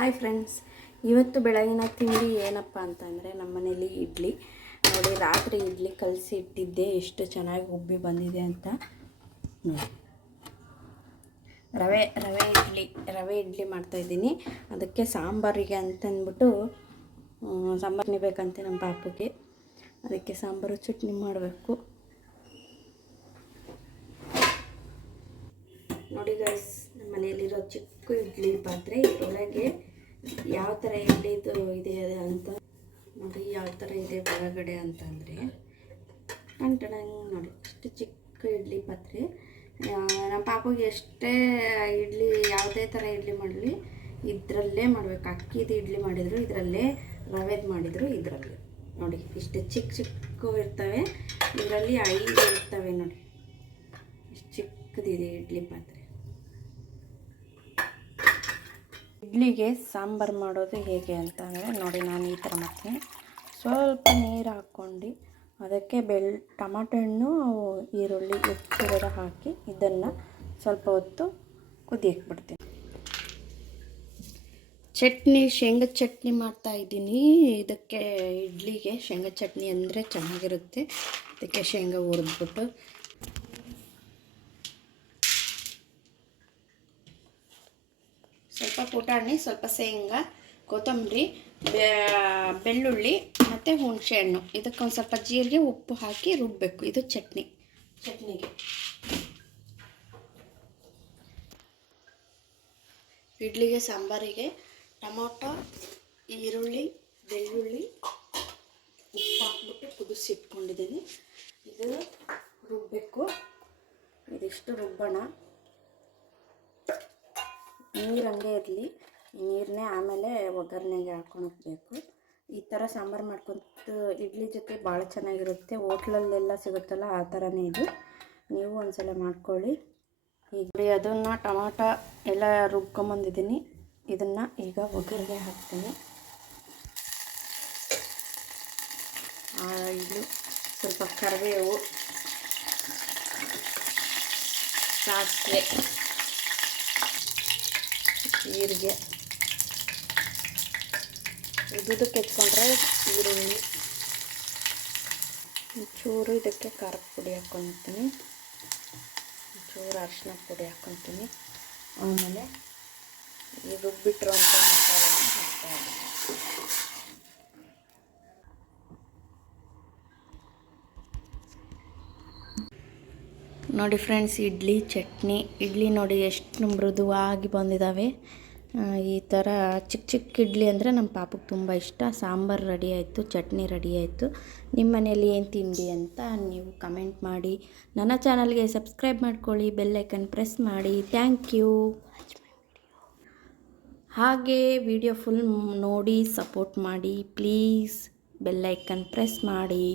Hi friends ಇವತ್ತು ಬೆಳಗಿನ ತಿಂಡಿ ಏನಪ್ಪ ಅಂತಂದರೆ ನಮ್ಮ ಮನೆಯಲ್ಲಿ ಇಡ್ಲಿ. ನೋಡಿ, ರಾತ್ರಿ ಇಡ್ಲಿ ಕಲಸಿ ಇಟ್ಟಿದ್ದೆ. ಎಷ್ಟು ಚೆನ್ನಾಗಿ ಉಬ್ಬಿ ಬಂದಿದೆ ಅಂತ ರವೆ ರವೆ ಇಡ್ಲಿ ರವೆ ಇಡ್ಲಿ ಮಾಡ್ತಾಯಿದ್ದೀನಿ ಅದಕ್ಕೆ ಸಾಂಬಾರಿಗೆ ಅಂತಂದ್ಬಿಟ್ಟು ಸಾಂಬಾರು ಬೇಕಂತೆ ನಮ್ಮ ಪಾಪುಗೆ. ಅದಕ್ಕೆ ಸಾಂಬಾರು ಚಟ್ನಿ ಮಾಡಬೇಕು. ನೋಡಿ ಗೈಸ್ ನಮ್ಮ ಮನೆಯಲ್ಲಿರೋ ಚಿಕ್ಕ ಇಡ್ಲಿ ಪಾತ್ರೆ ಇದರೊಳಗೆ ಯಾವ ಥರ ಇಡ್ಲಿದು ಇದೆ ಅಂತ. ನೋಡಿ ಯಾವ ಥರ ಇದೆ ಒಳಗಡೆ ಅಂತಂದರೆ ಅಂಟಣ ನೋಡಿ ಇಷ್ಟು ಚಿಕ್ಕ ಇಡ್ಲಿ ಪಾತ್ರೆ. ನಮ್ಮ ಪಾಪಗೆ ಎಷ್ಟೇ ಇಡ್ಲಿ, ಯಾವುದೇ ಥರ ಇಡ್ಲಿ ಮಾಡಲಿ, ಇದರಲ್ಲೇ ಮಾಡಬೇಕು. ಅಕ್ಕಿದು ಇಡ್ಲಿ ಮಾಡಿದರು, ಇದರಲ್ಲೇ ರವೆದು ಮಾಡಿದರು, ಇದರಲ್ಲಿ. ನೋಡಿ, ಇಷ್ಟು ಚಿಕ್ಕ ಚಿಕ್ಕ ಇರ್ತವೆ. ಇದರಲ್ಲಿ ಐದು ಇರ್ತವೆ ನೋಡಿ. ಇಷ್ಟು ಚಿಕ್ಕದಿದೆ ಇಡ್ಲಿ ಪಾತ್ರೆ. ಇಡ್ಲಿಗೆ ಸಾಂಬಾರು ಮಾಡೋದು ಹೇಗೆ ಅಂತ ಅಂದರೆ ನೋಡಿ ನಾನು ಈ ಥರ ಮಾಡ್ತೀನಿ. ಸ್ವಲ್ಪ ನೀರು ಹಾಕ್ಕೊಂಡು ಅದಕ್ಕೆ ಬೆಳ್ ಟಮಾಟೊ ಹಣ್ಣು, ಈರುಳ್ಳಿ ಹೆಚ್ಚಿರೋದ ಹಾಕಿ ಇದನ್ನು ಸ್ವಲ್ಪ ಹೊತ್ತು ಕುದಿಯಕ್ಕೆ ಬಿಡ್ತೀನಿ ಚಟ್ನಿ, ಶೇಂಗಾ ಚಟ್ನಿ ಮಾಡ್ತಾ ಇದ್ದೀನಿ. ಇದಕ್ಕೆ ಇಡ್ಲಿಗೆ ಶೇಂಗಾ ಚಟ್ನಿ ಅಂದರೆ ಚೆನ್ನಾಗಿರುತ್ತೆ. ಅದಕ್ಕೆ ಶೇಂಗಾ ಹುರಿದ್ಬಿಟ್ಟು ಸ್ವಲ್ಪ ಪುಟಾಣಿ ಸ್ವಲ್ಪ ಶೇಂಗಾ ಕೊತ್ತಂಬರಿ ಬೆಳ್ಳುಳ್ಳಿ ಮತ್ತು ಹುಣಸೆಹಣ್ಣು. ಇದಕ್ಕೊಂದು ಸ್ವಲ್ಪ ಜೀರಿಗೆ ಉಪ್ಪು ಹಾಕಿ ರುಬ್ಬಬೇಕು ಇದು ಚಟ್ನಿ. ಚಟ್ನಿಗೆ. ಇಡ್ಲಿಗೆ ಸಾಂಬಾರಿಗೆ ಟೊಮೊಟೊ ಈರುಳ್ಳಿ ಬೆಳ್ಳುಳ್ಳಿ ಉಪ್ಪು ಹಾಕ್ಬಿಟ್ಟು ಕುದಿಸಿಟ್ಕೊಂಡಿದ್ದೀನಿ ಇದು ರುಬ್ಬಬೇಕು ಇದಿಷ್ಟು ರುಬ್ಬೋಣ. ನೀರು ಹಂಗೆ ಇರಲಿ. ನೀರನ್ನೇ ಆಮೇಲೆ ಒಗ್ಗರಣೆಗೆ ಹಾಕೊಳಕ್ಬೇಕು ಈ ಥರ ಸಾಂಬಾರು ಮಾಡ್ಕೊತ ಇಡ್ಲಿ ಜೊತೆ ಭಾಳ ಚೆನ್ನಾಗಿರುತ್ತೆ. ಹೋಟ್ಲಲ್ಲೆಲ್ಲ ಸಿಗುತ್ತಲ್ಲ ಆ ಥರನೇ ಇದು. ನೀವು ಒಂದ್ಸಲ ಮಾಡ್ಕೊಳ್ಳಿ. ಈಗ ಅದನ್ನು ಟೊಮಾಟೊ ಎಲ್ಲ ರುಬ್ಕೊಂಬಂದಿದ್ದೀನಿ. ಇದನ್ನು ಈಗ ಒಗ್ಗರಣೆ ಹಾಕ್ತೀನಿ. ಇದು ಸ್ವಲ್ಪ ಕರಿಬೇವು, ಸಾಸಿವೆ. ಜೀರಿಗೆ ಉದ್ದುದಕ್ಕೆ ಎತ್ಕೊಂಡ್ರೆ ಈರುಳ್ಳಿ. ಚೂರು ಇದಕ್ಕೆ ಖಾರದ ಪುಡಿ ಹಾಕ್ಕೊತೀನಿ ಚೂರು ಅರಿಶಿನ ಪುಡಿ ಹಾಕ್ಕೊತೀನಿ ಆಮೇಲೆ ಈ ರುಬ್ಬಿಟ್ಟಿರುವಂಥ ಮಸಾಲೆನ ಹಾಕ್ತಾ ನೋಡಿ ಫ್ರೆಂಡ್ಸ್, ಇಡ್ಲಿ, ಚಟ್ನಿ. ಇಡ್ಲಿ ನೋಡಿ ಎಷ್ಟು ಮೃದುವಾಗಿ ಬಂದಿದ್ದಾವೆ ಈ ಥರ ಚಿಕ್ಕ ಚಿಕ್ಕ ಇಡ್ಲಿ ಅಂದರೆ ನಮ್ಮ ಪಾಪಕ್ಕೆ ತುಂಬ ಇಷ್ಟ. ಸಾಂಬಾರು ರೆಡಿ ಆಯಿತು, ಚಟ್ನಿ ರೆಡಿ ಆಯಿತು. ನಿಮ್ಮ ಮನೆಯಲ್ಲಿ ಏನು ತಿಂಡಿ ಅಂತ ನೀವು ಕಮೆಂಟ್ ಮಾಡಿ. ನನ್ನ ಚಾನಲ್ಗೆ ಸಬ್ಸ್ಕ್ರೈಬ್ ಮಾಡ್ಕೊಳ್ಳಿ ಬೆಲ್ಲೈಕನ್ ಪ್ರೆಸ್ ಮಾಡಿ. Thank you. ಹಾಗೆ ವಿಡಿಯೋ ಫುಲ್ ನೋಡಿ ಸಪೋರ್ಟ್ ಮಾಡಿ. ಪ್ಲೀಸ್ ಬೆಲ್ಲೈಕನ್ ಪ್ರೆಸ್ ಮಾಡಿ.